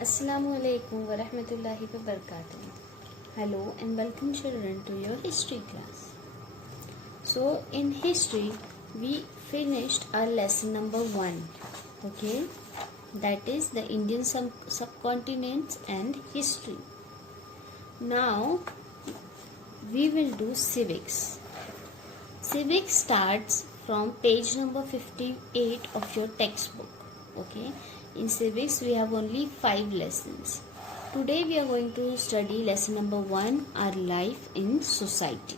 Assalamu alaikum wa rahmatullahi wa barakatuh. Hello and welcome children to your history class. So in history we finished our lesson number 1. Okay, that is the Indian subcontinents and history. Now we will do civics. Civics starts from page number 58 of your textbook. Okay, in civics we have only 5 lessons. Today we are going to study lesson number 1, our life in society.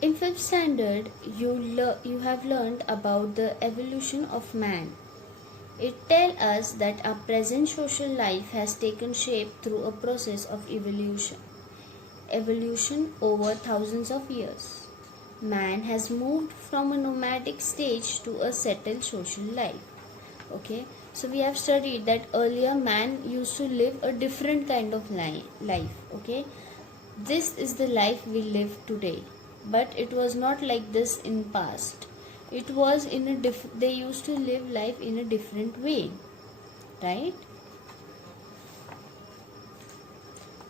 In 5th standard you have learned about the evolution of man. It tells us that our present social life has taken shape through a process of evolution over thousands of years. Man has moved from a nomadic stage to a settled social life. Okay, so we have studied that earlier man used to live a different kind of life. Okay, this is the life we live today, but it was not like this in past. It was in a they used to live life in a different way, right?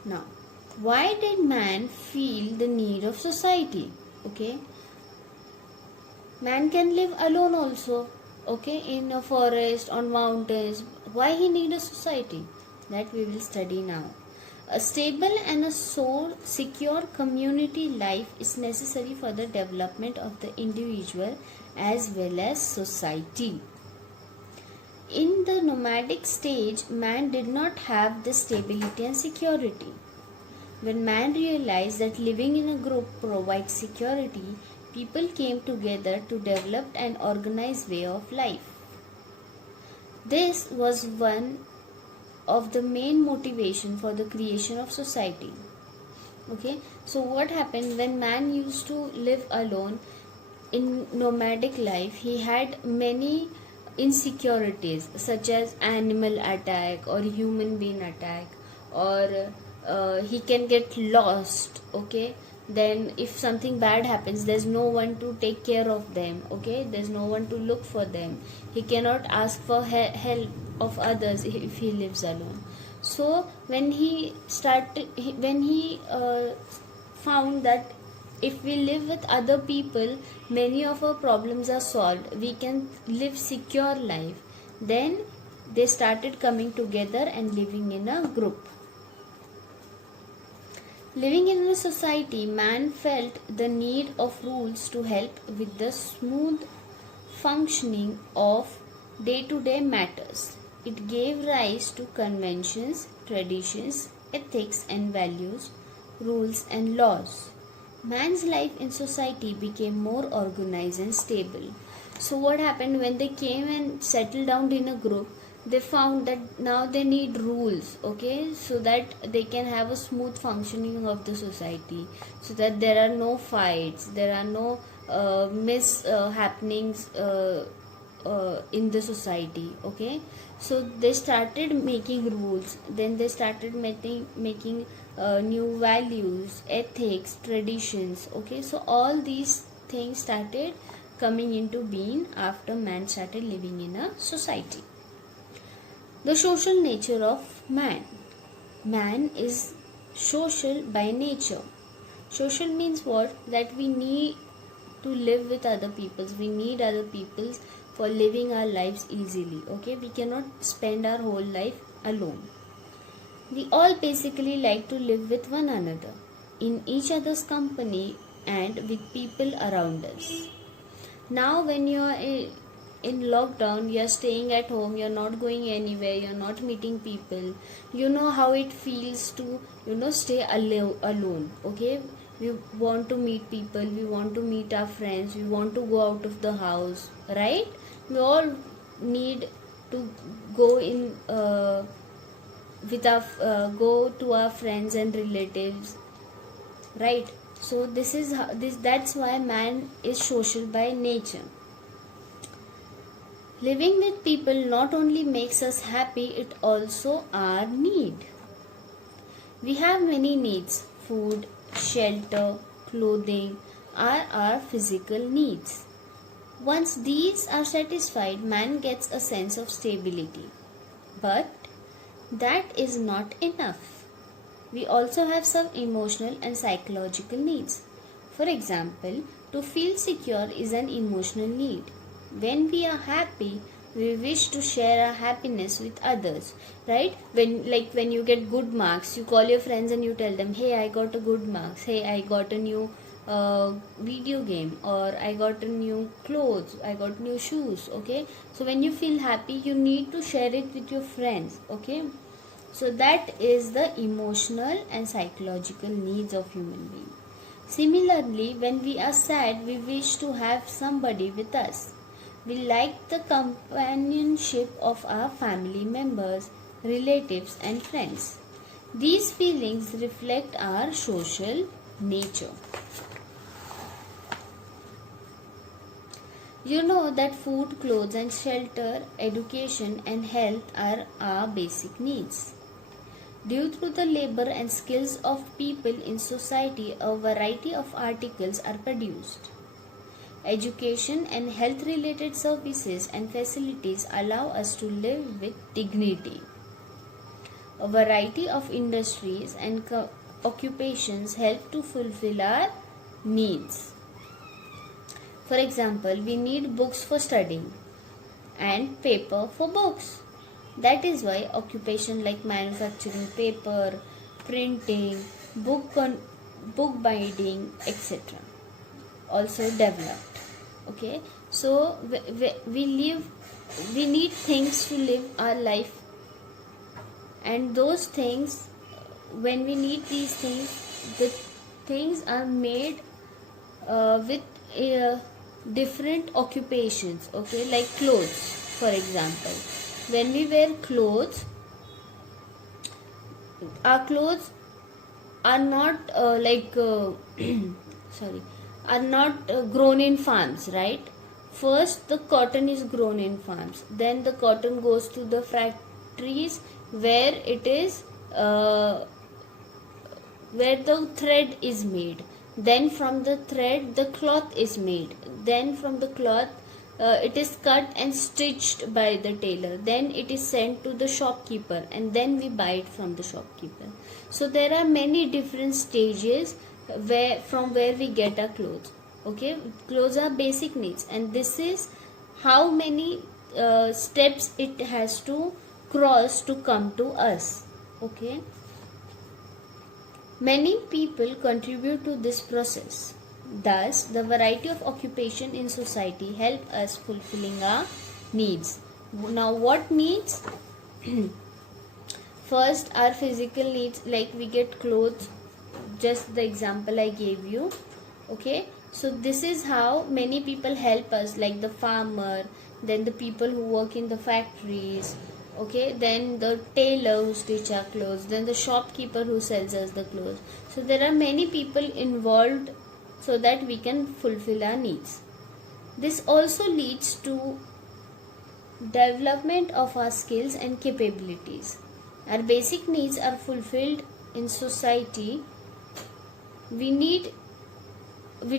Now, why did man feel the need of society? Okay, man can live alone also, okay, in a forest, on mountains. Why he need a society? That we will study now. A stable and a secure community life is necessary for the development of the individual as well as society. In the nomadic stage, man did not have the stability and security. When man realized that living in a group provides security, people came together to develop an organized way of life. This was one of the main motivation for the creation of society. Okay, so what happened when man used to live alone in nomadic life? He had many insecurities such as animal attack or human being attack, or he can get lost. Okay, then if something bad happens, there's no one to take care of them. Okay, there's no one to look for them. He cannot ask for help of others if he lives alone. So when he found that if we live with other people, many of our problems are solved, we can live secure life, then they started coming together and living in a group. Living in a society, man felt the need of rules to help with the smooth functioning of day-to-day matters. It gave rise to conventions, traditions, ethics and values, rules and laws. Man's life in society became more organized and stable. So what happened when they came and settled down in a group? They found that now they need rules, okay, so that they can have a smooth functioning of the society, so that there are no fights, there are no happenings in the society. Okay, so they started making rules, then they started making new values, ethics, traditions. Okay, so all these things started coming into being after man started living in a society. The social nature of man. Man is social by nature. Social means what? That we need to live with other peoples. We need other peoples for living our lives easily. Okay, we cannot spend our whole life alone. We all basically like to live with one another, in each other's company and with people around us. Now when you are in lockdown, you are staying at home, you are not going anywhere, you are not meeting people. You know how it feels to stay alone. Okay, we want to meet people, we want to meet our friends, we want to go out of the house, right? We all need to go in with our go to our friends and relatives, right? So that's why man is social by nature. Living with people not only makes us happy, it also our need. We have many needs. Food, shelter, clothing are our physical needs. Once these are satisfied, man gets a sense of stability. But that is not enough. We also have some emotional and psychological needs. For example, to feel secure is an emotional need. When we are happy, we wish to share our happiness with others, right? When you get good marks, you call your friends and you tell them, hey, I got a good marks, hey, I got a new video game, or I got a new clothes, I got new shoes. Okay, so when you feel happy, you need to share it with your friends. Okay, so that is the emotional and psychological needs of human being. Similarly, when we are sad, we wish to have somebody with us. We like the companionship of our family members, relatives, and friends. These feelings reflect our social nature. You know that food, clothes, and shelter, education, and health are our basic needs. Due to the labor and skills of people in society, a variety of articles are produced. Education and health related services and facilities allow us to live with dignity. A variety of industries and occupations help to fulfill our needs. For example, we need books for studying and paper for books. That is why occupation like manufacturing paper, printing, book binding, etc. also developed. Okay, so we need things to live our life, and those things, when we need these things, the things are made with different occupations. Okay, like clothes, for example. When we wear clothes, our clothes are not sorry, are not grown in farms, right? First, the cotton is grown in farms. Then the cotton goes to the factories where it is where the thread is made. Then from the thread, the cloth is made. Then from the cloth, it is cut and stitched by the tailor. Then it is sent to the shopkeeper, and then we buy it from the shopkeeper. So there are many different stages from where we get our clothes. Okay, clothes are basic needs, and this is how many steps it has to cross to come to us. Okay, many people contribute to this process. Thus, the variety of occupation in society help us fulfilling our needs. Now, what needs? First, our physical needs, like we get clothes, just the example I gave you. Okay, so this is how many people help us, like the farmer, then the people who work in the factories. Okay, then the tailor who stitch our clothes, then the shopkeeper who sells us the clothes. So there are many people involved so that we can fulfill our needs. This also leads to development of our skills and capabilities. Our basic needs are fulfilled in society. We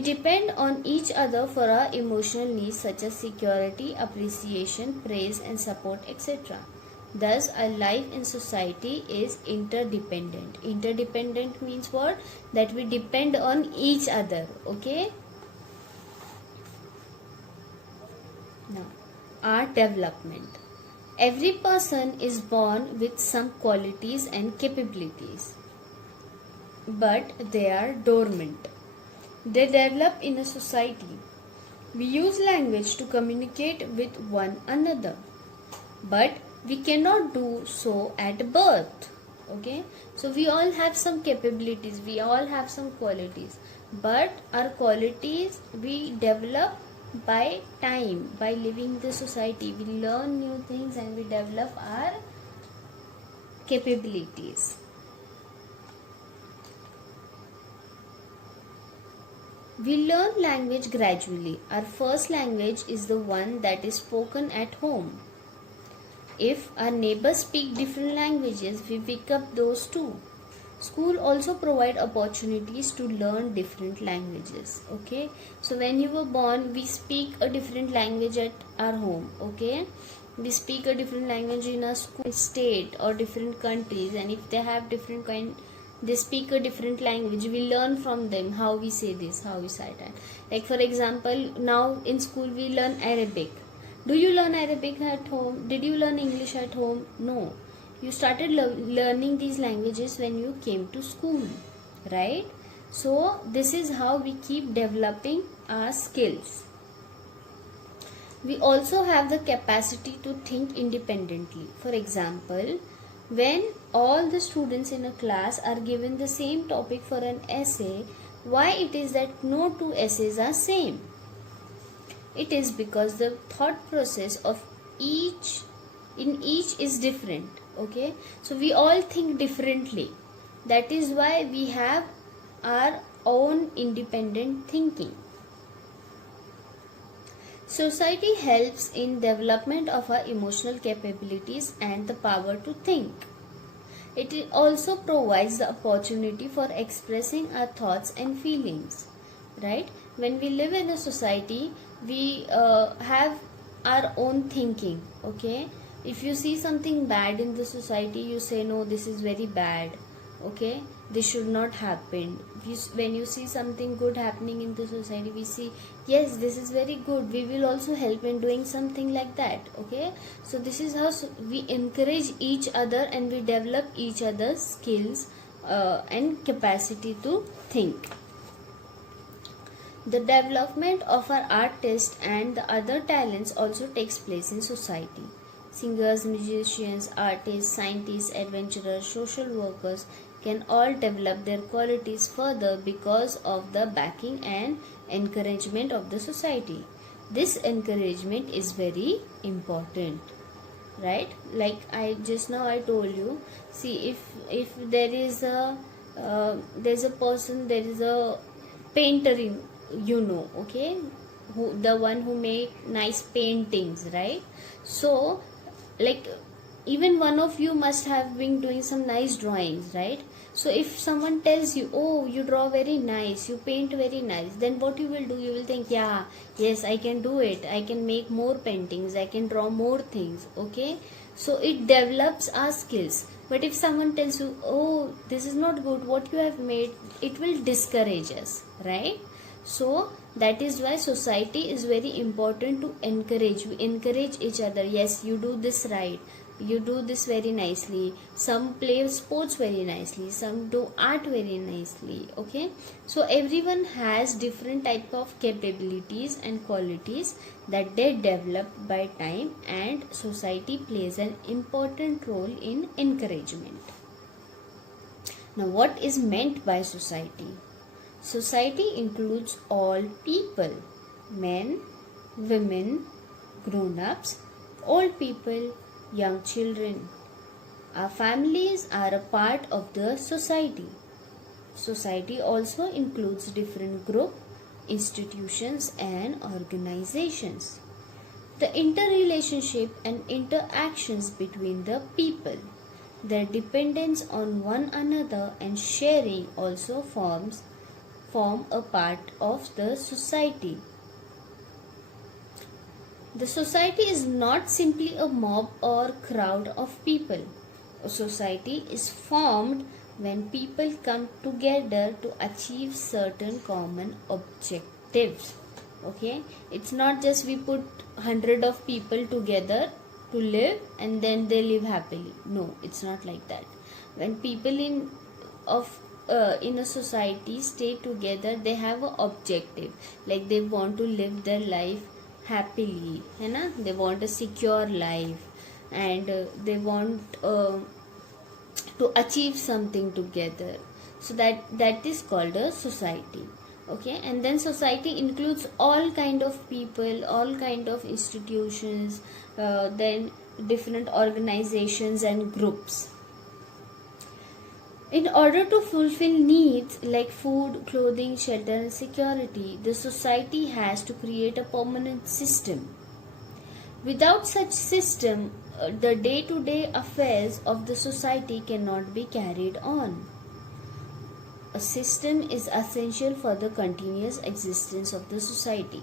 depend on each other for our emotional needs such as security, appreciation, praise, and support, etc. Thus, our life in society is interdependent. Interdependent means what? That we depend on each other. Okay? Now, our development. Every person is born with some qualities and capabilities, but they are dormant. They develop in a society. We use language to communicate with one another, but we cannot do so at birth. Okay, so we all have some capabilities, we all have some qualities, but our qualities we develop by time, by living the society. We learn new things and we develop our capabilities. We learn language gradually. Our first language is the one that is spoken at home. If our neighbors speak different languages, we pick up those too. School also provide opportunities to learn different languages. Okay, so when you were born, we speak a different language at our home. Okay, we speak a different language in a school, state, or different countries, and if they have different kind, they speak a different language, we learn from them how we say this, how we say that. Like for example, now in school we learn Arabic. Do you learn Arabic at home? Did you learn English at home? No, you started learning these languages when you came to school, right? So this is how we keep developing our skills. We also have the capacity to think independently. For example, when all the students in a class are given the same topic for an essay, why it is that no two essays are same? It is because the thought process of each is different. Okay, so we all think differently. That is why we have our own independent thinking. Society helps in development of our emotional capabilities and the power to think. It also provides the opportunity for expressing our thoughts and feelings, right? When we live in a society, we have our own thinking. Okay, if you see something bad in the society, you say no, this is very bad. Okay, this should not happen. When you see something good happening in the society, we see, yes, this is very good, we will also help in doing something like that. Okay, so this is how we encourage each other and we develop each other's skills and capacity to think. The development of our artists and the other talents also takes place in society. Singers, musicians, artists, scientists, adventurers, social workers can all develop their qualities further because of the backing and encouragement of the society. This encouragement is very important, right? Like I just now I told you, see, if there is a there's a person, there is a painter in, okay, who, the one who make nice paintings, right? So like even one of you must have been doing some nice drawings, right? So if someone tells you, oh, you draw very nice, you paint very nice, then what you will do, you will think, yeah, yes, I can do it, I can make more paintings, I can draw more things. Okay, so it develops our skills. But if someone tells you, oh, this is not good what you have made, it will discourage us, right? So that is why society is very important to encourage. We encourage each other. Yes, you do this right, you do this very nicely. Some play sports very nicely, some do art very nicely. Okay, so everyone has different type of capabilities and qualities that they develop by time, and society plays an important role in encouragement. Now, what is meant by society? Society includes all people, men, women, grown-ups, old people, young children. Our families are a part of the society. Society also includes different groups, institutions and organizations. The interrelationship and interactions between the people, their dependence on one another and sharing also form a part of the society. The society is not simply a mob or crowd of people. A society is formed when people come together to achieve certain common objectives. Okay, it's not just we put 100 of people together to live and then they live happily. No, it's not like that. When people in a society stay together, they have an objective, like they want to live their life happily, they want a secure life, and they want to achieve something together. So that is called a society. Okay, and then society includes all kind of people, all kind of institutions, then different organizations and groups. In order to fulfill needs like food, clothing, shelter and security, the society has to create a permanent system. Without such system, the day-to-day affairs of the society cannot be carried on. a system is essential for the continuous existence of the society.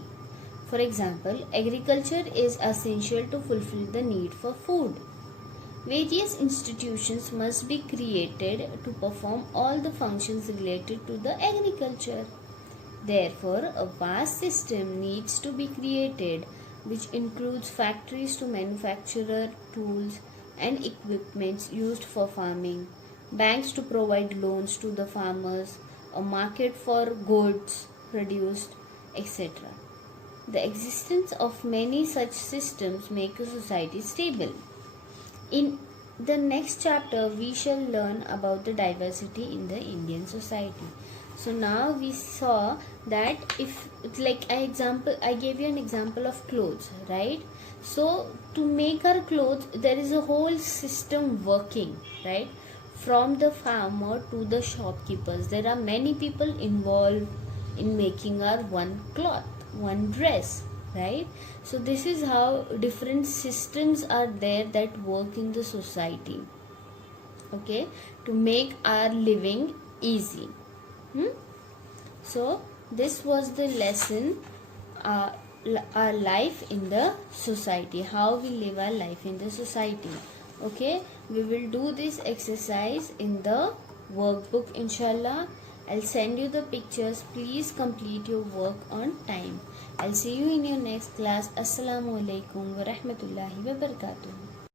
For example, agriculture is essential to fulfill the need for food. Various institutions must be created to perform all the functions related to the agriculture. Therefore, a vast system needs to be created which includes factories to manufacture tools and equipments used for farming, banks to provide loans to the farmers, a market for goods produced, etc. The existence of many such systems make a society stable. In the next chapter, we shall learn about the diversity in the Indian society. So now we saw that if I gave you an example of clothes, right? So to make our clothes, there is a whole system working, right? From the farmer to the shopkeepers, there are many people involved in making our one cloth, one dress, right? So this is how different systems are there that work in the society, okay, to make our living easy. So this was the lesson, our life in the society, how we live our life in the society. Okay, we will do this exercise in the workbook, inshallah. I'll send you the pictures. Please complete your work on time. I'll see you in your next class. Assalamu alaikum wa rahmatullahi wa barakatuh.